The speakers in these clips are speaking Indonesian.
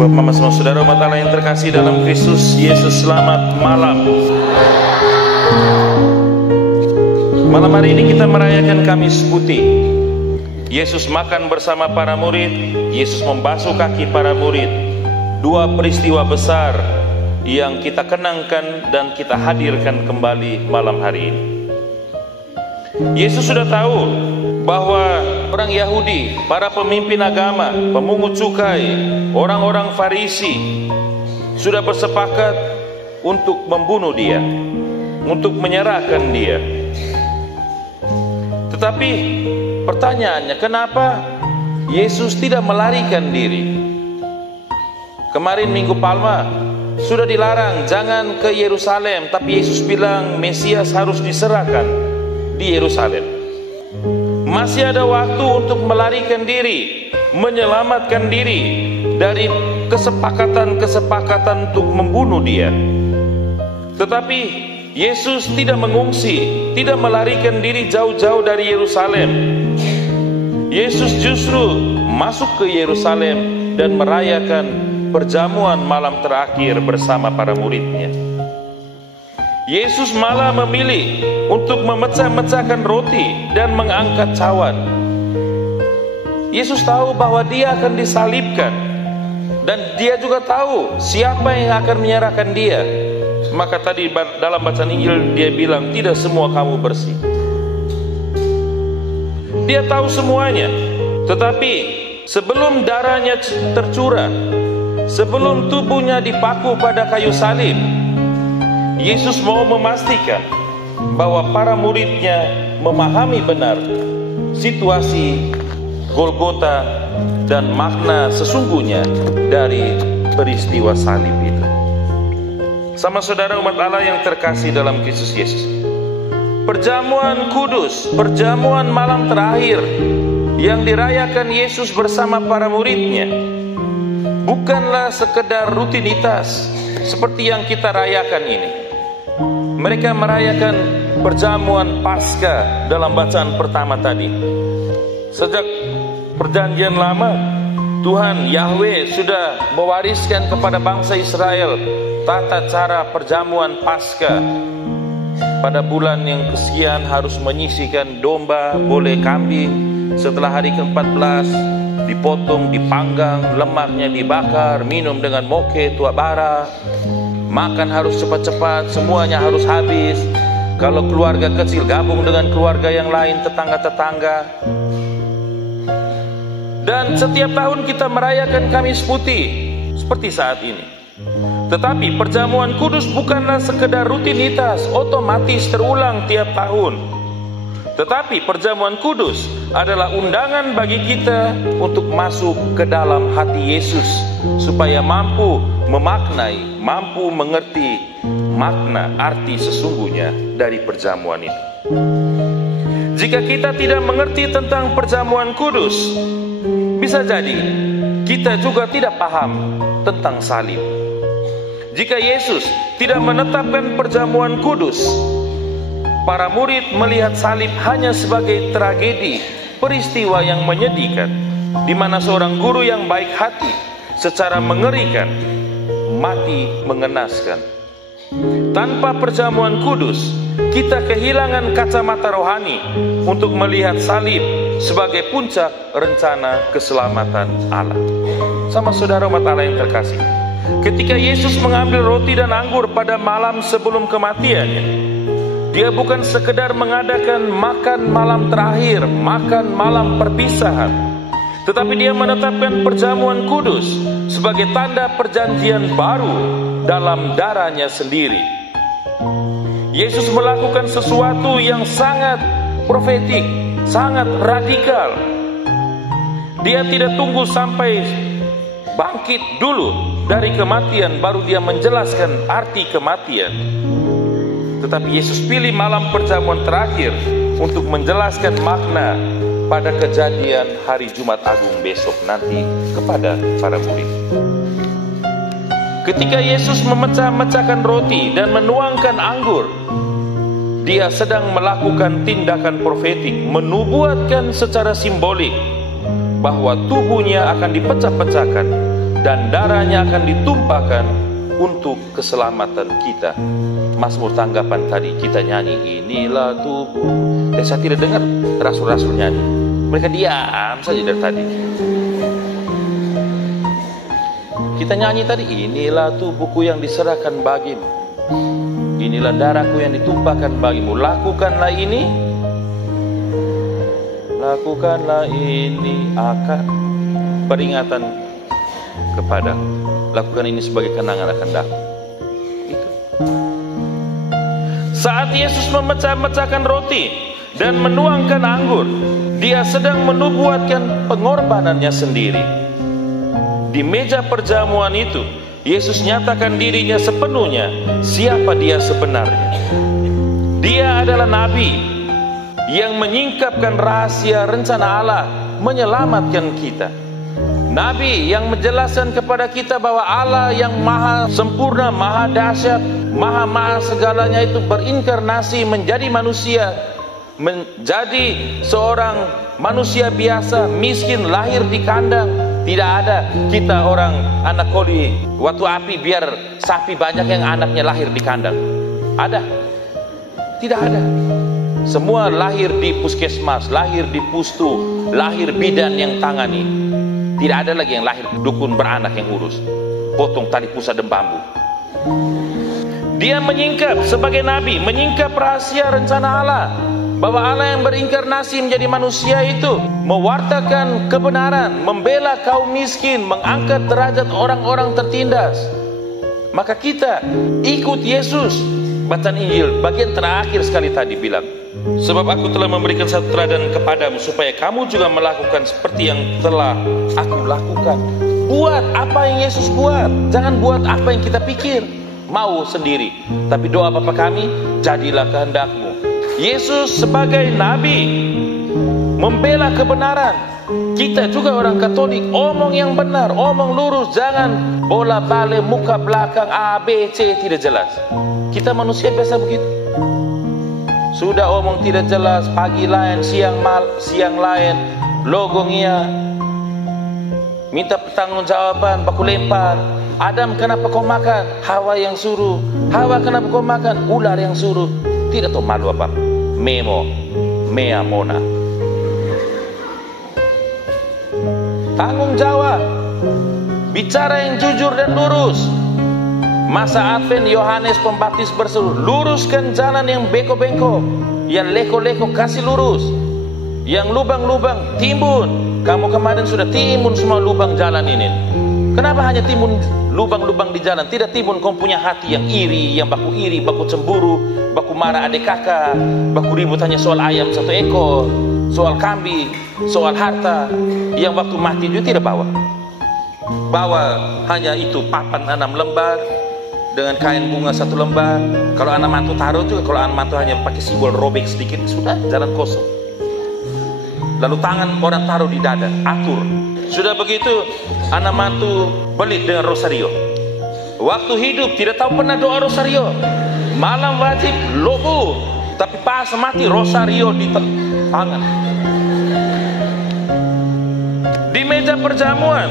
Bapak, Mama, semua saudara umat Allah yang terkasih dalam Kristus Yesus, selamat malam. Malam hari ini kita merayakan Kamis Putih. Yesus makan bersama para murid, Yesus membasuh kaki para murid. Dua peristiwa besar yang kita kenangkan dan kita hadirkan kembali malam hari ini. Yesus sudah tahu bahwa orang Yahudi, para pemimpin agama, pemungut cukai, orang-orang Farisi sudah bersepakat untuk membunuh dia, untuk menyerahkan dia. Tetapi pertanyaannya, kenapa Yesus tidak melarikan diri? Kemarin Minggu Palma sudah dilarang jangan ke Yerusalem, tapi Yesus bilang Mesias harus diserahkan di Yerusalem. Masih ada waktu untuk melarikan diri, menyelamatkan diri dari kesepakatan-kesepakatan untuk membunuh dia. Tetapi Yesus tidak mengungsi, tidak melarikan diri jauh-jauh dari Yerusalem. Yesus justru masuk ke Yerusalem dan merayakan perjamuan malam terakhir bersama para muridnya. Yesus malah memilih untuk memecah-mecahkan roti dan mengangkat cawan. Yesus tahu bahwa dia akan disalibkan, dan dia juga tahu siapa yang akan menyerahkan dia. Maka tadi dalam bacaan Injil dia bilang, tidak semua kamu bersih. Dia tahu semuanya. Tetapi sebelum darahnya tercurah, sebelum tubuhnya dipaku pada kayu salib, Yesus mau memastikan bahwa para muridnya memahami benar situasi Golgota dan makna sesungguhnya dari peristiwa salib itu. Sama saudara umat Allah yang terkasih dalam Kristus Yesus, perjamuan kudus, perjamuan malam terakhir yang dirayakan Yesus bersama para muridnya bukanlah sekedar rutinitas seperti yang kita rayakan ini. Mereka merayakan perjamuan Paskah dalam bacaan pertama tadi. Sejak perjanjian lama, Tuhan Yahweh sudah mewariskan kepada bangsa Israel tata cara perjamuan Paskah. Pada bulan yang kesekian harus menyisihkan domba, boleh kambing. Setelah hari ke-14 dipotong, dipanggang, lemaknya dibakar, minum dengan moke tua bara. Makan harus cepat-cepat, semuanya harus habis. Kalau keluarga kecil gabung dengan keluarga yang lain, tetangga-tetangga. Dan setiap tahun kita merayakan Kamis Putih seperti saat ini. Tetapi perjamuan kudus bukanlah sekedar rutinitas, otomatis terulang tiap tahun. Tetapi perjamuan kudus adalah undangan bagi kita untuk masuk ke dalam hati Yesus, supaya mampu memaknai, mampu mengerti makna arti sesungguhnya dari perjamuan itu. Jika kita tidak mengerti tentang perjamuan kudus, bisa jadi kita juga tidak paham tentang salib. Jika Yesus tidak menetapkan perjamuan kudus, para murid melihat salib hanya sebagai tragedi, peristiwa yang menyedihkan, di mana seorang guru yang baik hati secara mengerikan mati mengenaskan. Tanpa perjamuan kudus, kita kehilangan kacamata rohani untuk melihat salib sebagai puncak rencana keselamatan Allah. Sama saudara umat Allah yang terkasih, ketika Yesus mengambil roti dan anggur pada malam sebelum kematiannya, dia bukan sekedar mengadakan makan malam terakhir, makan malam perpisahan, tetapi dia menetapkan perjamuan kudus sebagai tanda perjanjian baru dalam darahnya sendiri. Yesus melakukan sesuatu yang sangat profetik, sangat radikal. Dia tidak tunggu sampai bangkit dulu dari kematian baru dia menjelaskan arti kematian. Tetapi Yesus pilih malam perjamuan terakhir untuk menjelaskan makna pada kejadian hari Jumat Agung besok nanti kepada para murid. Ketika Yesus memecah-mecahkan roti dan menuangkan anggur, dia sedang melakukan tindakan profetik, menubuatkan secara simbolik bahwa tubuhnya akan dipecah-pecahkan dan darahnya akan ditumpahkan untuk keselamatan kita. Mazmur tanggapan tadi kita nyanyi, inilah tubuh. Saya tidak dengar rasul-rasul nyanyi. Mereka diam saja dari tadi. Kita nyanyi tadi, inilah tubuhku yang diserahkan bagimu, inilah darahku yang ditumpahkan bagimu. Lakukanlah ini, lakukanlah ini akan peringatan kepada, lakukan ini sebagai kenangan akan datang. Itu. Saat Yesus memecah-mecahkan roti dan menuangkan anggur, dia sedang menubuatkan pengorbanannya sendiri. Di meja perjamuan itu, Yesus nyatakan dirinya sepenuhnya siapa dia sebenarnya. Dia adalah Nabi yang menyingkapkan rahasia rencana Allah menyelamatkan kita. Nabi yang menjelaskan kepada kita bahwa Allah yang maha sempurna, maha dahsyat, maha segalanya itu berinkarnasi menjadi manusia, menjadi seorang manusia biasa, miskin, lahir di kandang. Tidak ada kita orang anak koli waktu api biar sapi banyak yang anaknya lahir di kandang. Ada? Tidak ada. Semua lahir di puskesmas, lahir di pustu, lahir bidan yang tangani. Tidak ada lagi yang lahir dukun beranak yang urus, potong tali pusat dan bambu. Dia menyingkap sebagai nabi, menyingkap rahasia rencana Allah, bahwa Allah yang berinkarnasi menjadi manusia itu mewartakan kebenaran, membela kaum miskin, mengangkat derajat orang-orang tertindas. Maka kita ikut Yesus. Bacaan Injil bagian terakhir sekali tadi bilang, sebab aku telah memberikan satu teladan kepadamu supaya kamu juga melakukan seperti yang telah aku lakukan. Buat apa yang Yesus buat, jangan buat apa yang kita pikir mau sendiri. Tapi doa Bapa kami, jadilah kehendakmu. Yesus sebagai nabi membela kebenaran. Kita juga orang Katolik, omong yang benar, omong lurus, jangan bola balik muka belakang A, B, C tidak jelas. Kita manusia biasa begitu. Sudah omong tidak jelas, pagi lain, siang lain, logong iya, minta pertanggungjawaban, baku lempar. Adam, kenapa kau makan? Hawa yang suruh. Hawa, kenapa kau makan? Ular yang suruh. Tidak tahu malu apa. Memo, mea mona. Tanggung jawab, bicara yang jujur dan lurus. Masa Advent Yohanes Pembaptis berseru, luruskan jalan yang bengkok-bengkok, yang leko-leko kasih lurus, yang lubang-lubang timbun. Kamu kemarin sudah timbun semua lubang jalan ini. Kenapa hanya timbun lubang-lubang di jalan? Tidak timbun kau punya hati yang iri, yang baku iri, baku cemburu, baku marah adik kakak, baku ribut hanya soal ayam satu ekor, soal kambing, soal harta, yang waktu mati juga tidak bawa. Bawa hanya itu papan 6 lembar dengan kain bunga 1 lembar. Kalau anak mantu taruh juga, kalau anak mantu hanya pakai simbol robek sedikit, sudah jalan kosong. Lalu tangan orang taruh di dada, atur. Sudah begitu, anak mantu belit dengan rosario. Waktu hidup tidak tahu pernah doa rosario. Malam wajib lobo, tapi pas mati rosario di tangan. Di meja perjamuan,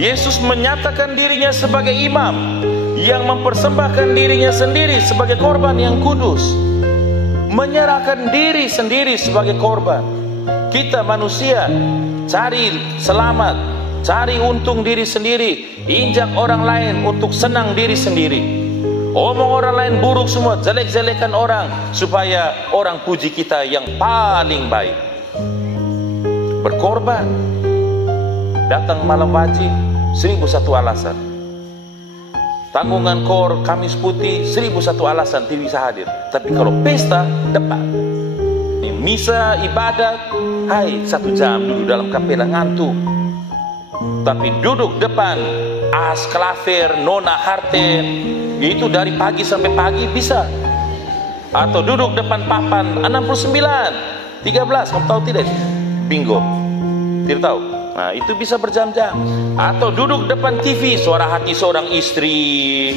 Yesus menyatakan dirinya sebagai imam yang mempersembahkan dirinya sendiri sebagai korban yang kudus, menyerahkan diri sendiri sebagai korban. Kita manusia cari selamat, cari untung diri sendiri, injak orang lain untuk senang diri sendiri, omong orang lain buruk semua, jelek-jelekan orang supaya orang puji kita yang paling baik. Berkorban, datang malam wajib 1001 alasan, tanggungan kor Kamis putih 1001 alasan tidak bisa hadir. Tapi kalau pesta depan, misa ibadat, hai 1 jam duduk dalam kapela ngantuk. Tapi duduk depan as klaver nona harten itu dari pagi sampai pagi bisa. Atau duduk depan papan 69 13, kamu tahu tidak? Bingo, tidak tahu. Nah, itu bisa berjam-jam. Atau duduk depan TV, suara hati seorang istri,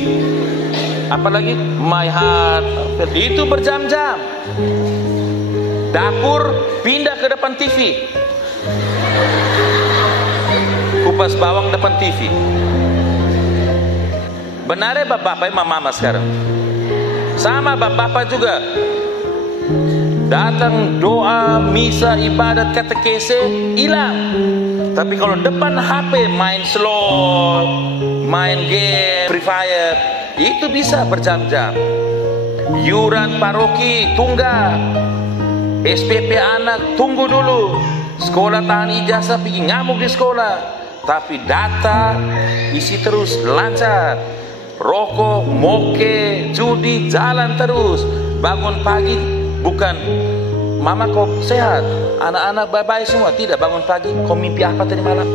apalagi My Heart, itu berjam-jam. Dapur pindah ke depan TV, kupas bawang depan TV, Benar ya bapak-bapak sama mama sekarang? Sama bapak-bapak juga. Datang doa, misa, ibadat, katekese, hilang. Tapi kalau depan HP main slot, main game, Free Fire, itu bisa berjam-jam. Yuran paroki tunggak, SPP anak tunggu dulu, sekolah tahan ijazah pergi ngamuk di sekolah. Tapi data isi terus lancar, rokok, moke, judi jalan terus. Bangun pagi bukan mama kau sehat, anak-anak bye-bye semua, tidak. Bangun pagi kau mimpi apa tadi malam?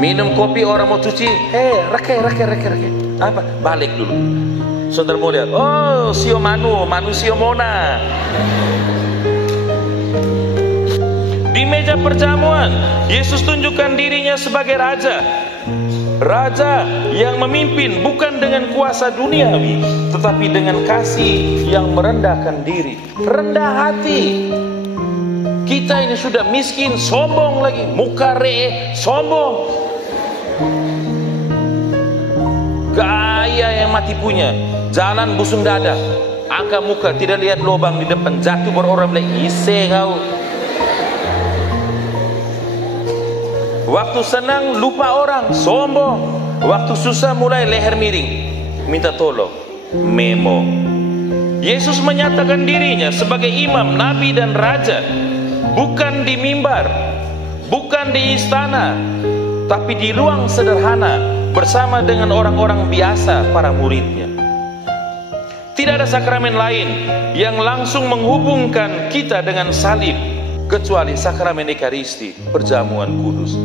Minum kopi orang mau cuci, reke. Apa? Balik dulu. Saudara mau lihat, oh sio manusia mona. Di meja perjamuan, Yesus tunjukkan dirinya sebagai raja. Raja yang memimpin bukan dengan kuasa duniawi, tetapi dengan kasih yang merendahkan diri, rendah hati. Kita ini sudah miskin, sombong lagi, muka sombong. Gaya yang mati punya, jalan busung dada, angkat muka, tidak lihat lubang di depan, jatuh berorang bilang, ise kau. Waktu senang lupa orang, sombong. Waktu susah mulai leher miring, minta tolong, memo. Yesus menyatakan dirinya sebagai imam, nabi dan raja, bukan di mimbar, bukan di istana, tapi di ruang sederhana bersama dengan orang-orang biasa, para muridnya. Tidak ada sakramen lain yang langsung menghubungkan kita dengan salib kecuali sakramen Ekaristi, perjamuan kudus.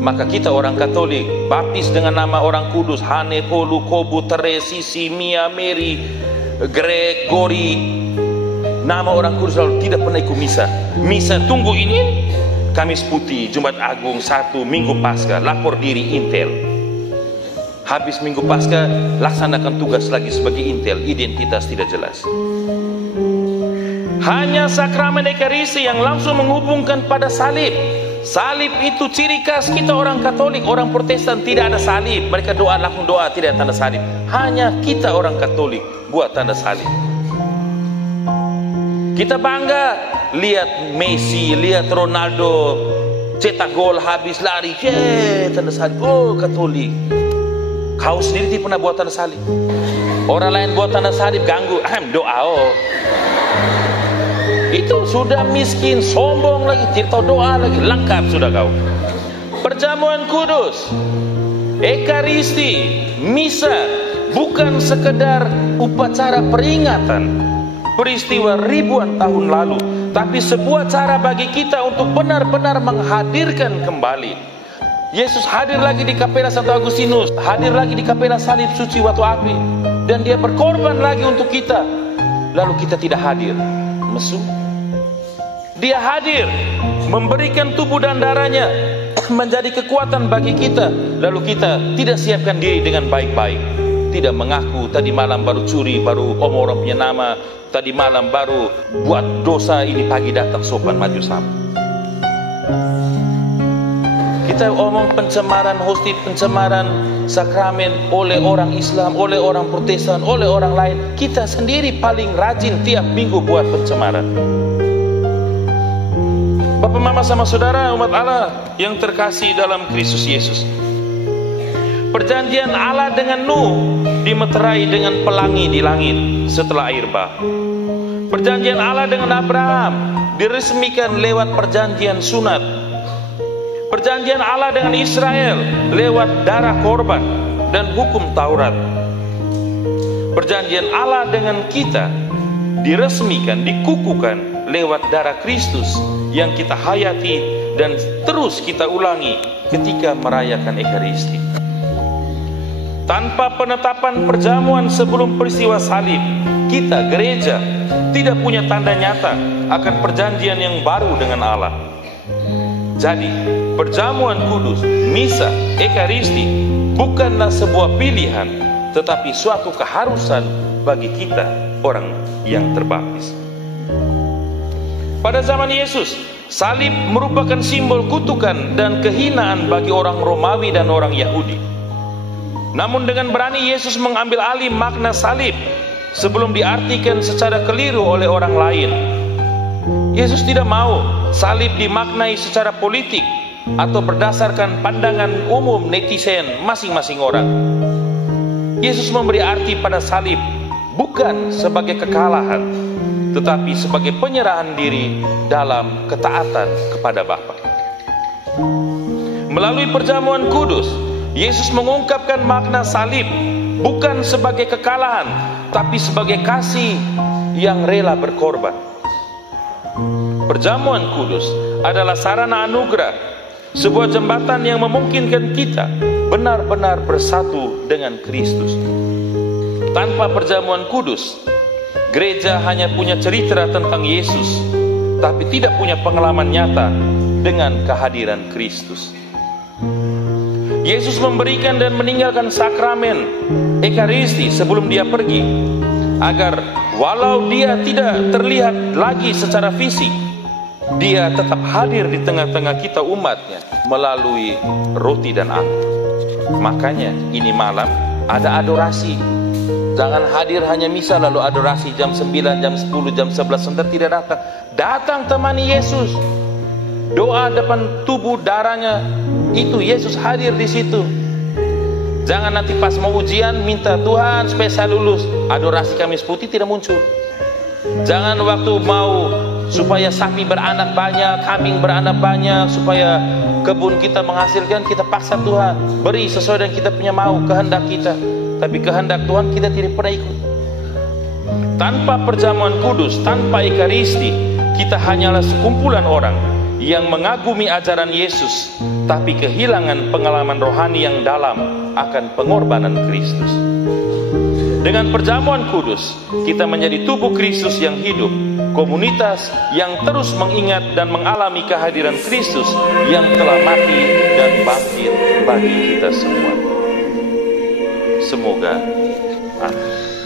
Maka kita orang Katolik baptis dengan nama orang kudus, Hane, Polu, Kobu, Teresi, Simia, Mary, Gregory, nama orang kudus lalu tidak pernah ikut misa. Misa tunggu ini, Kamis Putih, Jumat Agung 1, Minggu Paskah, lapor diri Intel. Habis Minggu Paskah, laksanakan tugas lagi sebagai Intel, identitas tidak jelas. Hanya sakramen Ekaristi yang langsung menghubungkan pada salib. Salib itu ciri khas kita orang Katolik. Orang Protestan tidak ada salib, mereka doa langsung doa, tidak tanda salib. Hanya kita orang Katolik buat tanda salib. Kita bangga lihat Messi, lihat Ronaldo cetak gol habis lari, tanda salib. Oh Katolik. Kau sendiri tidak pernah buat tanda salib. Orang lain buat tanda salib ganggu, doa. Itu sudah miskin, sombong lagi, tidak tahu doa lagi, lengkap sudah kau. Perjamuan kudus, Ekaristi, misa bukan sekedar upacara peringatan peristiwa ribuan tahun lalu, tapi sebuah cara bagi kita untuk benar-benar menghadirkan kembali. Yesus hadir lagi di Kapela Santo Agustinus, hadir lagi di Kapela Salib Suci Watu Api, dan dia berkorban lagi untuk kita. Lalu kita tidak hadir, mesum. Dia hadir memberikan tubuh dan darahnya menjadi kekuatan bagi kita. Lalu kita tidak siapkan diri dengan baik-baik, tidak mengaku tadi malam baru curi, baru omong orang punya nama, tadi malam baru buat dosa, ini pagi datang sopan maju sama. Kita omong pencemaran hosti, pencemaran sakramen oleh orang Islam, oleh orang Protestan, oleh orang lain. Kita sendiri paling rajin tiap minggu buat pencemaran. Bapak, mama, sama saudara umat Allah yang terkasih dalam Kristus Yesus, perjanjian Allah dengan Nuh dimeterai dengan pelangi di langit setelah air bah. Perjanjian Allah dengan Abraham diresmikan lewat perjanjian sunat. Perjanjian Allah dengan Israel lewat darah korban dan hukum Taurat. Perjanjian Allah dengan kita diresmikan, dikukuhkan lewat darah Kristus yang kita hayati dan terus kita ulangi ketika merayakan Ekaristi. Tanpa penetapan perjamuan sebelum peristiwa salib, kita gereja tidak punya tanda nyata akan perjanjian yang baru dengan Allah. Jadi, perjamuan kudus, misa, Ekaristi bukanlah sebuah pilihan, tetapi suatu keharusan bagi kita orang yang terbaptis. Pada zaman Yesus, Salib merupakan simbol kutukan dan kehinaan bagi orang Romawi dan orang Yahudi. Namun dengan berani Yesus mengambil alih makna salib sebelum diartikan secara keliru oleh orang lain. Yesus tidak mau salib dimaknai secara politik atau berdasarkan pandangan umum netizen masing-masing orang. Yesus memberi arti pada salib bukan sebagai kekalahan, tetapi sebagai penyerahan diri dalam ketaatan kepada Bapa. Melalui perjamuan kudus, Yesus mengungkapkan makna salib bukan sebagai kekalahan, tapi sebagai kasih yang rela berkorban. Perjamuan kudus adalah sarana anugerah, sebuah jembatan yang memungkinkan kita benar-benar bersatu dengan Kristus. Tanpa perjamuan kudus, gereja hanya punya cerita tentang Yesus, tapi tidak punya pengalaman nyata dengan kehadiran Kristus. Yesus memberikan dan meninggalkan sakramen Ekaristi sebelum dia pergi, agar walau dia tidak terlihat lagi secara fisik, dia tetap hadir di tengah-tengah kita umatnya melalui roti dan anggur. Makanya ini malam ada adorasi. Jangan hadir hanya misa lalu adorasi jam 9, jam 10, jam 11 sebentar tidak datang. Datang temani Yesus. Doa depan tubuh darahnya, itu Yesus hadir di situ. Jangan nanti pas mau ujian minta Tuhan supaya saya lulus. Adorasi Kamis Putih tidak muncul. Jangan waktu mau supaya sapi beranak banyak, kambing beranak banyak, supaya kebun kita menghasilkan, kita paksa Tuhan beri sesuai dengan kita punya mau, kehendak kita. Tapi kehendak Tuhan kita tidak pernah ikut. Tanpa perjamuan kudus, tanpa Ekaristi, kita hanyalah sekumpulan orang yang mengagumi ajaran Yesus, tapi kehilangan pengalaman rohani yang dalam akan pengorbanan Kristus. Dengan perjamuan kudus, kita menjadi tubuh Kristus yang hidup, komunitas yang terus mengingat dan mengalami kehadiran Kristus yang telah mati dan bangkit bagi kita semua. Semoga amin.